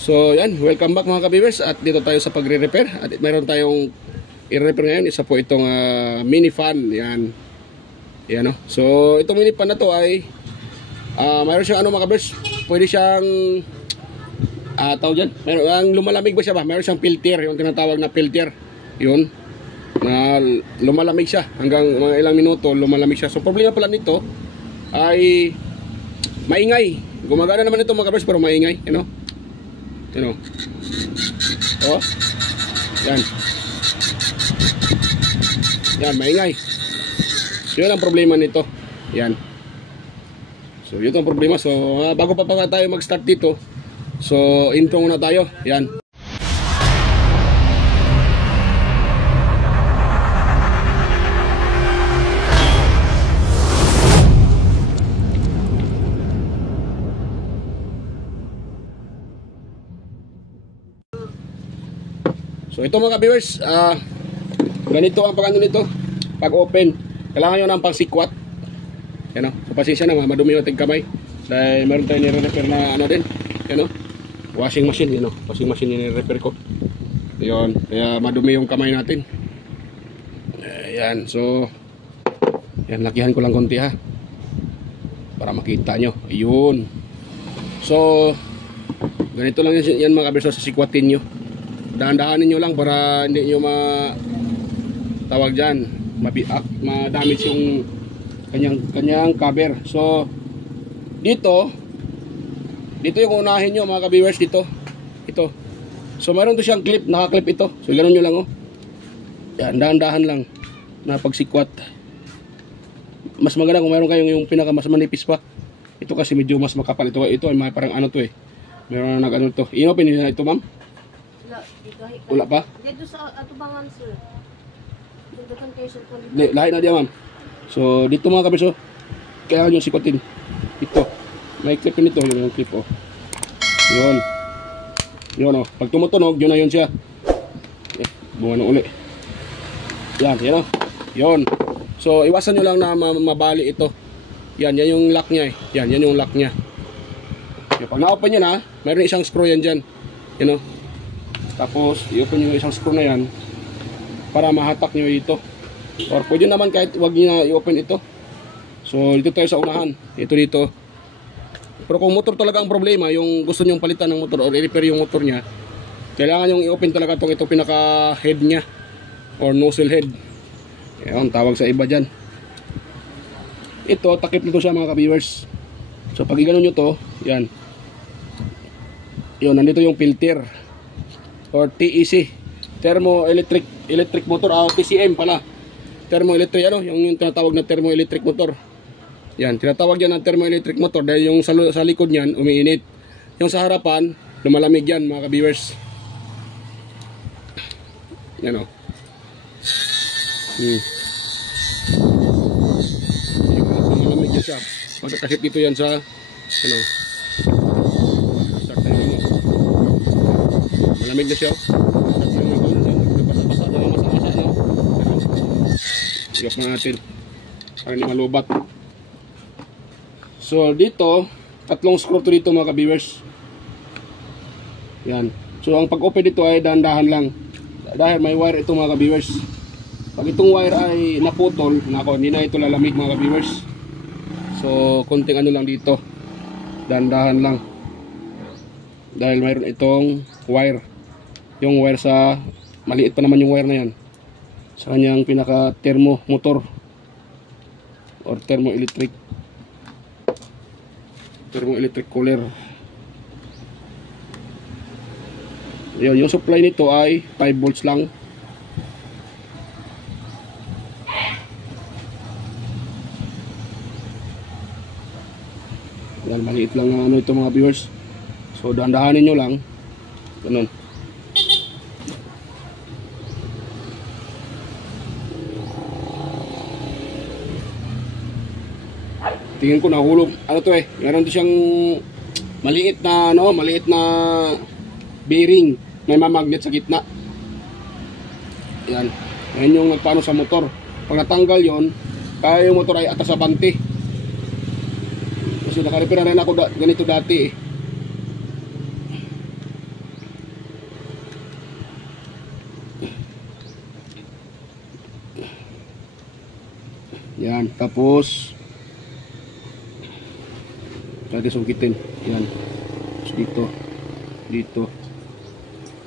So yan, welcome back mga ka-viewers. At dito tayo sa pagre-repair. At meron tayong i-repair ngayon. Isa po itong mini fan. Yan. Yan o. So itong mini fan na to ay mayroon siyang mga ka-viewers. Pwede siyang tawag dyan. Ang lumalamig ba siya ba? Mayroon siyang filter. Yung tinatawag na filter. Yun. Na lumalamig siya. Hanggang mga ilang minuto lumalamig siya. So problema pala nito ay maingay. Gumagana naman ito mga ka-viewers pero maingay. You know? Oh. Yan. Yan, maingay. So, yun ang problema nito. Yan. So, yun ang problema. So, bago pa tayo mag-start dito, so, intro muna tayo. Yan. So ito mga ka-viewers, ganito ang pag-ano nito, pag-open. Kailangan nyo ng pang-sikwat. Yan o, so pasensya na, madumi yung tigkamay. Dahil meron tayo nire-repair na ano din. Yan o, washing machine, yan o, washing machine yung nire-repair ko. Yan, kaya madumi yung kamay natin. Yan, so yan, lakihan ko lang konti ha, para makita nyo. Ayun. So ganito lang yan mga ka-viewers, sa sikwatin nyo. Dahan-dahanin nyo lang para hindi nyo tawag dyan, ma-damage yung kanyang cover. So dito yung unahin nyo mga ka-viewers, dito ito. So mayroon to siyang clip, naka-clip ito. So ganoon nyo lang oh. Yan, dahan-dahan lang na pagsikwat. Mas maganda kung mayroon kayong yung pinaka mas manipis pa. Ito kasi medyo mas makapal. Ito ay may parang ano to eh. Meron na nag-ano to. Inopen nila ito ma'am? Wala pa? Dito sa atubangan sir. Dito kan kayo sa lahat na diyan ma'am. So dito mga kabiso, kailangan yung sikutin. Ito. May clip nito, yung clip oh. Yun. Yun oh. Pag tumutunog, yun na yun siya. Bunga na uli. Yan, yan oh. Yun. So iwasan nyo lang na mabali ito. Yan yung lock niya eh. Yan yung lock niya. So, pag na-open nyo na, mayroon isang screw yan dyan. Yan oh. Tapos, i-open nyo isang screw na yan para mahatak nyo ito. Or pwede naman kahit wag nyo na i-open ito. So, dito tayo sa unahan. Ito dito. Pero kung motor talaga ang problema, yung gusto nyo palitan ng motor or i-repair yung motor nya, kailangan nyo i-open talaga ito pinaka-head nya or nozzle head. Yan, tawag sa iba dyan. Ito, takip nito siya mga ka-viewers. So, pag i-ganon nyo to, yan. Yun, nandito yung filter. Or TEC, thermoelectric motor, TCM pala. Thermoelectric ano, yung tinatawag na thermoelectric motor. Yan, tinatawag yan ng thermoelectric motor dahil yung sa likod niyan umiinit. Yung sa harapan, lumalamig yan mga ka-viewers. Yan o. Lumalamig yan siya. Magkakasip dito yan sa ano. Malamig na siya. Ilok na natin para hindi malubat. So dito, tatlong screw to dito mga ka-viewers. Yan. So ang pag-open dito ay dahan-dahan lang. Dahil may wire ito mga ka-viewers. Pag itong wire ay naputol, hindi na ito lalamig mga ka-viewers. So konting ano lang dito. Dahan-dahan lang. Dahil mayroon itong wire. Yung wire sa maliit pa naman yung wire na yan sa kanyang pinaka thermo motor or thermoelectric cooler. Yun, yung supply nito ay 5 volts lang. Yan, maliit lang na ano ito mga viewers. So dahan-dahanin nyo lang. Ganun. Tingin ko nahulog. Ano to eh? Meron to siyang maliit na bearing. May mamagnet sa gitna. Yan. Yan yung nagpaano sa motor. Pag natanggal yon, kaya yung motor ay atas sa bante. Kasi naka-repair na rin ako ganito dati eh. Yan, tapos natin sungkitin. Yan. Tapos dito. Dito.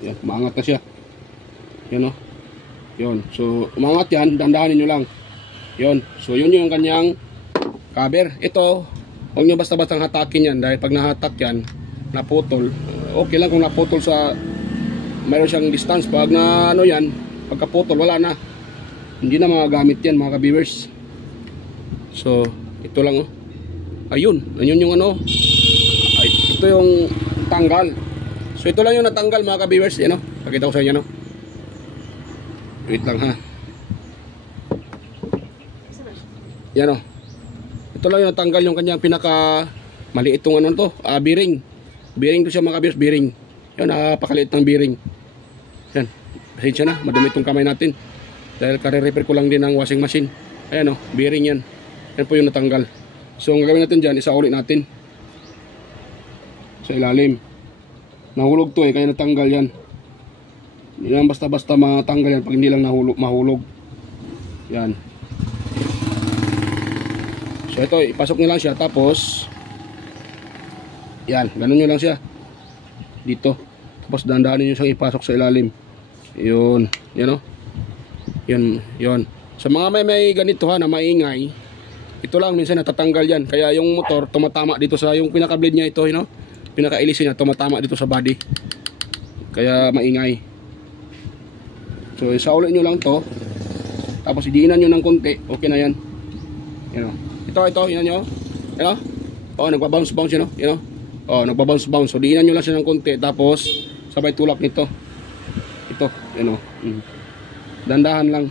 Yan, umaangat na siya. Yan o. Yun. So, umangat yan, dandahanin nyo lang. Yun. So, yun yung kanyang cover. Ito, huwag nyo basta-bastang hatakin yan. Dahil pag nahatak yan, naputol. Okay lang kung naputol sa mayroon siyang distance. Pag na ano yan, pagkaputol, wala na. Hindi na magagamit yan mga ka-viewers. So, ito lang oh. Ayun. Ayun yung ano. Ay, ito yung tanggal. So, ito lang yung natanggal mga ka-viewers. Yan oh. Pakita ko sa inyo no. Wait lang ha. Yan oh. Ito lang yung natanggal yung kanyang pinaka maliit itong ano to. Bearing. Bearing to siya mga ka-viewers. Bearing. Yan, napakaliit ng bearing. Yan. Pasensya na. Madumi itong kamay natin. Dahil kare-repair ko lang din ang washing machine. Ayan oh. Bearing yan. Yan po yung natanggal. So, ang gagawin natin dyan, isauli natin sa ilalim. Nahulog to eh, kaya natanggal yan. Hindi lang basta-basta matanggal yan pag hindi lang mahulog. Yan. So, ito, ipasok nyo lang siya. Tapos, yan, ganun nyo lang siya. Dito. Tapos, dahan-dahanin nyo siyang ipasok sa ilalim. Yun. Yan o. Yan, yun. Sa mga may ganito ha, na maingay, ito lang minsan natatanggal yan. Kaya yung motor tumatama dito sa yung pinaka-blade niya ito, you know? Pinaka-hélice niya tumatama dito sa body. Kaya maingay. So isauli nyo lang to. Tapos idiinan nyo ng konti. Okay na yan. You know? Ito, yun nyo. You know? Oh, nagpa-bounce-bounce yun, you know? Oh, nagpa-bounce-bounce. So diinan nyo lang siya ng konti. Tapos sabay tulak nito. Ito, you know? Dandahan lang.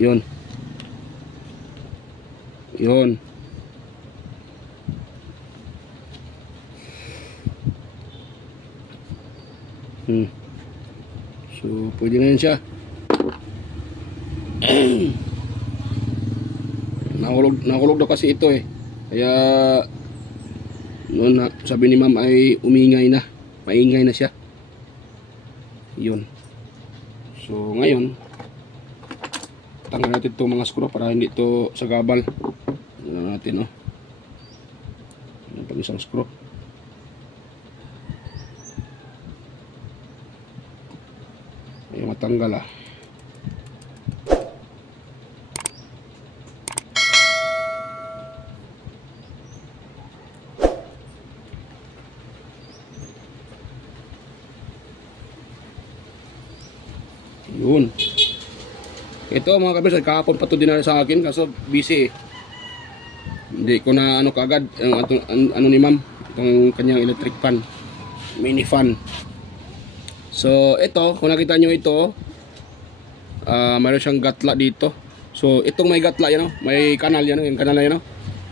Yun. Yun. So, pwede na yan siya. Nahulog daw kasi ito eh. Kaya, noon na, sabi ni ma'am ay umingay na. Maingay na siya. Yun. So, ngayon, tanggal natin itong mga screw para hindi ito sagabal. Ano natin, oh. Yan pag isang screw. Ayaw matanggal ah. Yun. Ito mga kabis, kahapon pa ito dinala sa akin kaso busy eh. Hindi ko na ano kaagad ano ni ma'am, itong kanyang electric fan, mini fan. So ito, kung nakita nyo ito, mayroon siyang gatla dito. So itong may gatla yan, may kanal yan, yung kanal na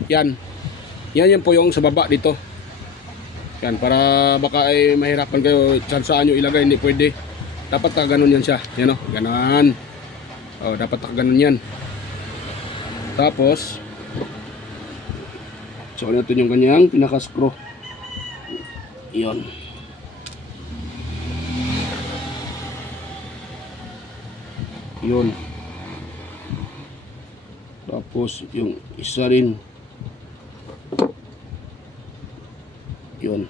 yan, yan po yung sa baba dito. Yan, para baka ay mahirapan kayo saan nyo ilagay, hindi pwede. Dapat ganun yan siya, yan ganan. Oh, dapat ganun yan. Tapos so natin yung kanyang pinaka-screw. Yun. Yun. Tapos yung isa rin. Yun.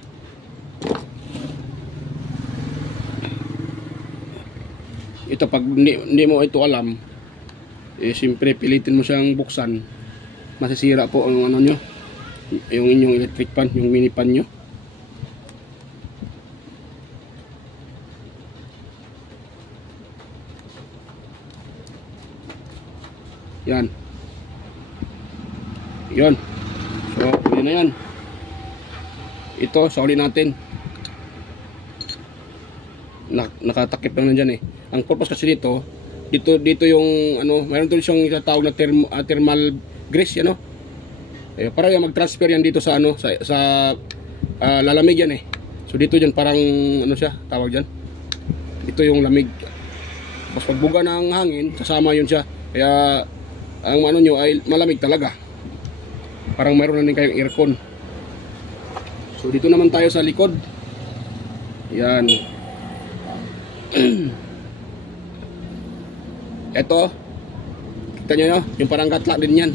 Ito pag hindi mo ito alam, eh siyempre pilitin mo siyang buksan, masisira po ang ano nyo, yung inyong electric fan, yung mini fan nyo. Yan. Yun. So, pwede na yan. Ito, sauli natin. Nakatakip lang nandyan eh. Ang purpose kasi dito yung ano, mayroon doon siyang itatawag na thermal grease, ano? Para yung mag-transfer yan dito sa ano, sa lalamig yan eh. So dito yan parang ano siya, tawag diyan. Ito yung lamig. Tapos pagbuga ng hangin, sasama yun siya. Kaya ang ano nyo ay malamig talaga. Parang mayroon na din kayong aircon. So dito naman tayo sa likod. Yan. Ito, Kita nyo, no? Yung parang gatla din yan.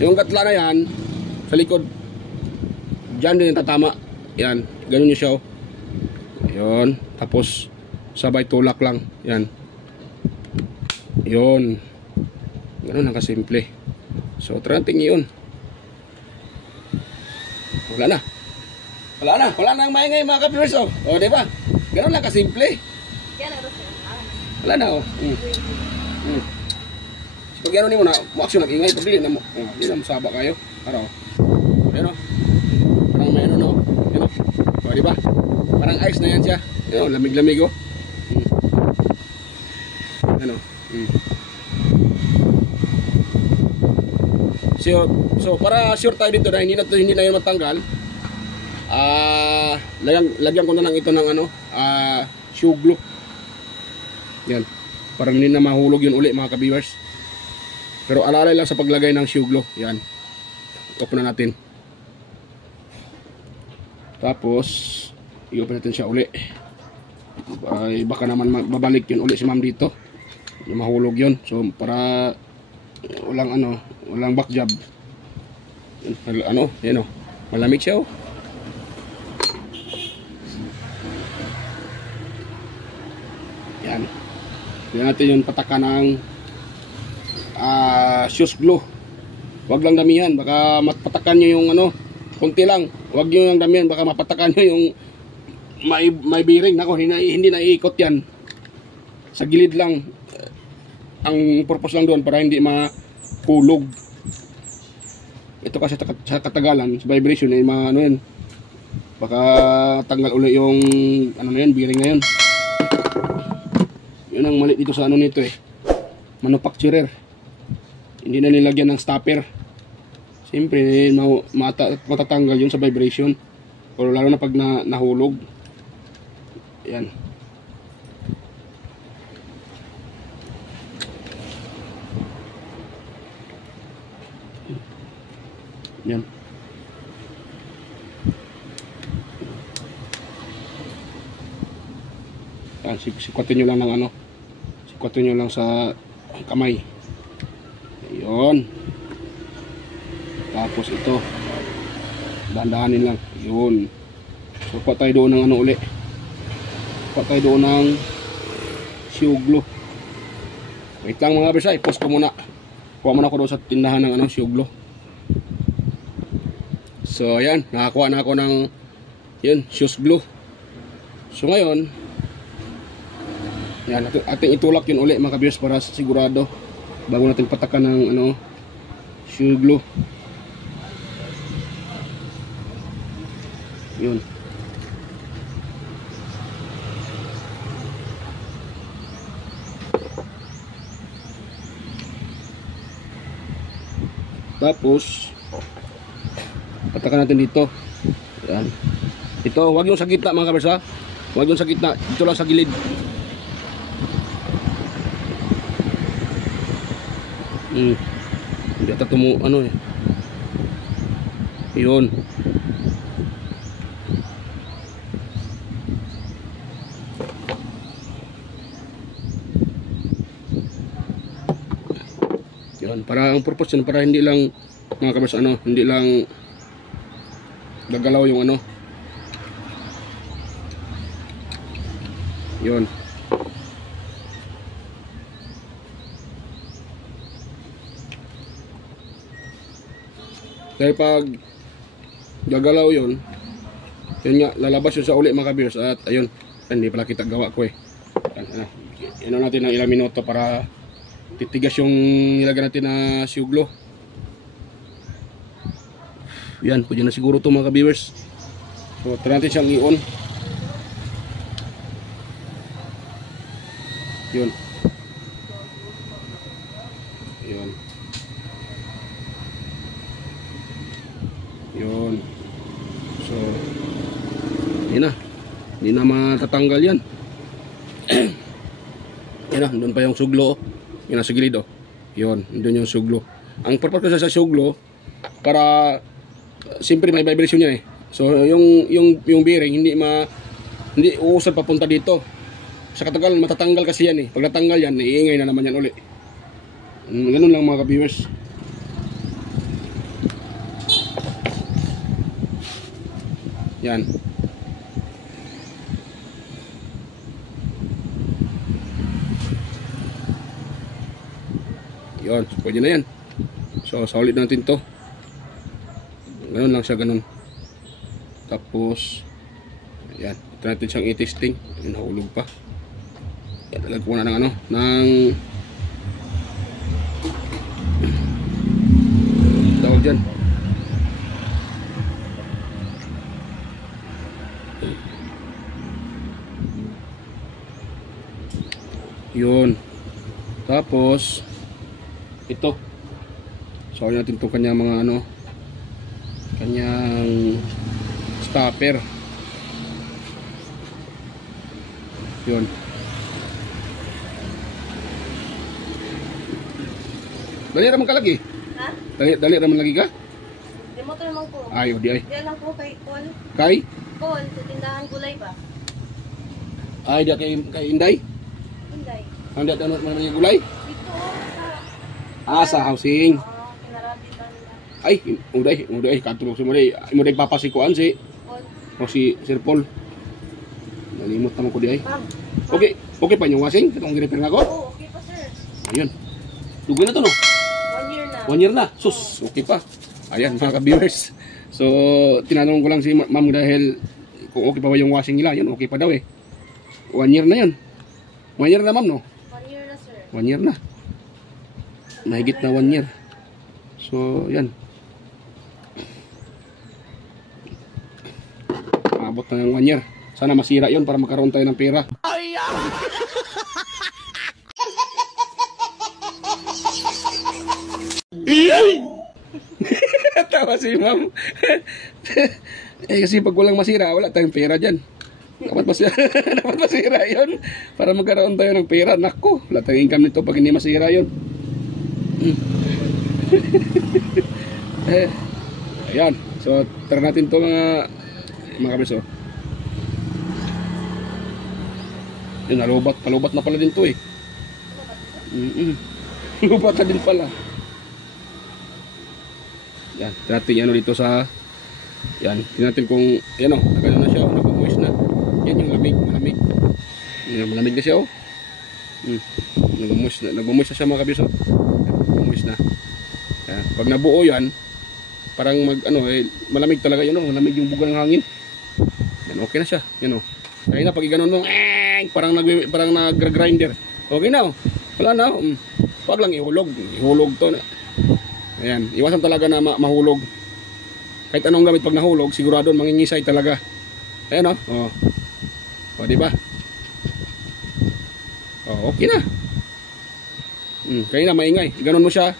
Yung gatla na yan, sa likod, dyan din yung tatama. Yan, ganun nyo siya, oh. Yun, tapos sabay tulak lang. Yan. Yun. Ganun lang kasimple. So, try natin yun. Wala na. Wala na ang maingay mga ka-viewers, oh. O, diba? Ganun lang kasimple. Wala na, oh. So, pag gano'n mo na, mo-action nag-ingay, pag di na mo, di na masaba kayo. Araw. Yan, oh. Parang may ano, no? Yan, oh. O, diba? Parang ice na yan siya. Yan, oh, lamig-lamig, oh. Yan, oh. So, para sure tayo dito na hindi na yun matanggal, lagyan ko na lang ito ng ano, shoe glue. Yan. Para hindi na mahulog yun uli mga ka-viewers. Pero alalay lang sa paglagay ng shoe glue. Yan. Open na natin. Tapos, i-open natin siya uli. Baka naman babalik yun uli si ma'am dito. Yung mahulog yun. So, para walang back job. Ano, yan o. Malamig siya o. Yan. Yan natin yung patakan ng shoes glue. Huwag lang damihan, baka mapatakan nyo yung ano, kunti lang. Huwag nyo yung damihan, baka mapatakan nyo yung may bearing. Nako, hindi na iikot yan. Sa gilid lang. Ang purpose lang doon para hindi mahulog. Ito kasi sa katagalan, sa vibration ay ano yan. Baka tanggal uli yung ano na yan, bearing na yan. Yun ang mali dito sa ano nito eh. Manufacturer. Hindi na nilagyan ng stopper. Siyempre, matatanggal yun sa vibration. Pero lalo na pag nahulog. Yan. Yan. Yan, sikwatin nyo lang ng ano. Sikwatin nyo lang sa kamay. Yun. Tapos ito. Dahan-dahanin lang. Yun. So, kuha tayo doon ng ano uli. Kuha tayo doon ng shoe glue. Wait lang mga bersay. Post ko muna. Kuha muna ako doon sa tindahan ng ano, shoe glue. So, ayan. Nakakuha na ako ng yun, shoes glue. So, ngayon, yan, ating itulak yun uli mga ka-viewers para sigurado bago natin patakan ng ano, shoe glue. Yun. Tapos patakan natin dito. Yan. Ito, wag yung sa gitna mga ka-viewers ha. Wag yung sa gitna, ito lang sa gilid. Hindi ata ano eh. Yun. Yun, para ang purpose yun, para hindi lang mga kabers ano, hindi lang gagalaw yung ano. Yun. Dahil pag gagalaw yun nga, lalabas yun sa uli mga ka-viewers. At ayun, hindi pala kita gawa ko eh. Yan natin ng ilang minuto para titigas yung nilagyan natin na shoe glue. Yan, pwede na siguro ito mga ka-viewers. So, try natin siyang i-on. Yun. Yun. Yun. So, yun na. Hindi na matatanggal yan. Yun na, doon pa yung suglo. Yun na sa gilid oh. Yun, doon yung suglo. Ang purpose ko sa suglo, para siyempre may vibration yan eh. So, yung bearing, hindi uusad papunta dito. Sa katagalan, matatanggal kasi yan eh. Pag natanggal yan, iingay na naman yan uli. Ganun lang mga ka-viewers. Yan. Yun, so pwede na yan. So solid natin to. Ganun lang siya, ganun. Tapos yan, ito natin siyang i-testing. Nahulog pa. Yan, talag po na ng ano, ng tawag dyan. Yun. Tapos ito. Sorry natin itong kanyang mga ano, kanyang stopper. Yun. Dali raman ka lagi. Ha? Dali raman lagi ka? Di mo to naman ko. Ay, di ay. Diyan lang po kay Paul. Kay? Paul, sa tindahan gulay ba? Ay, di kay Inday. Hindi. Ang dati ano man yung gulay? Dito, Sa housing. kinarabi ba nila? Ay, uday katulog si Muday papasikuan si Paul. o si Sir Paul. Nalimot naman ko di ay. Ma'am. Okay pa yung washing? Itong repair na ko? Oo, okay pa sir. Ayun. Dugoy na to no? 1 year na. 1 year na. Sus, okay pa. Ayan mga ka-viewers. So, tinanong ko lang si ma'am dahil kung okay pa ba yung washing nila. Yun, okay pa daw eh. 1 year na yun. 1 year na ma'am no? 1 year na sir. 1 year na. Mahigit na 1 year. So, yan. Abot na ng 1 year. Sana masira yon para magkaroon tayo ng pera. Tawa si ma'am. Kasi pag walang masira, wala tayong pera dyan. Dapat masira yun para magkaroon tayo ng pera. Naku, wala tayong income nito pag hindi masira yun. Ayan. So, tara natin to mga kabeso. Yun, palubat na pala din to eh. Lubat na din pala. Yan, natin ano dito sa yan, tingnan natin kung yan o, nagano na siya o, nag-moist na. Yan yung malamig. Yan, malamig na siya o. Nag-moist na siya mga kabeso. Nag-moist na. Yan, pag nabuo yan, parang malamig talaga yun o, malamig yung buga ng hangin. Yan, okay na siya. Yan o. Kaya na, pag i-ganon mo, parang nag-grinder. Okay na o. Wala na o. Wag lang ihulog to. Ayan, iwasan talaga na mahulog. Kahit anong gamit pag nahulog, sigurado mangingisay talaga. Ayan o. O, di ba? O, okay na. Kaya na maingay. Ganon mo siya.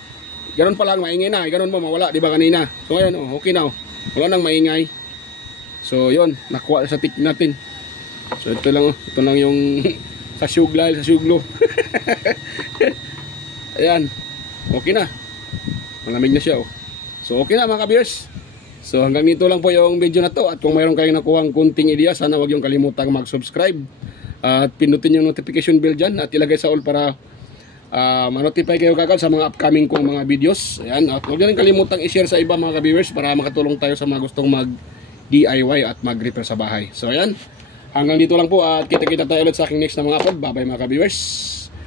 Ganon pa lang maingay na. Ganon mo mawala, di ba kanina? So ngayon, okay na o. Wala nang maingay. So yun, nakuha sa tik natin. So ito lang yung sa suglo. Ayan. Okay na. Malamig na siya oh. So okay na mga ka-viewers. So hanggang dito lang po yung video na to. At kung mayroon kayong nakuhang kunting ideya, sana wag yung kalimutang mag-subscribe. At pindutin yung notification bell dyan. At ilagay sa all para ma-notify kayo kagad sa mga upcoming kong mga videos. Ayan. At huwag nyo rin kalimutang i-share sa iba mga ka-viewers para makatulong tayo sa mga gustong mag-DIY at mag-repair sa bahay. So ayan. Hanggang dito lang po at kita-kita tayo ulit sa aking next na mga upload. Bye bye mga ka-viewers.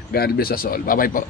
God bless us all. Bye bye po.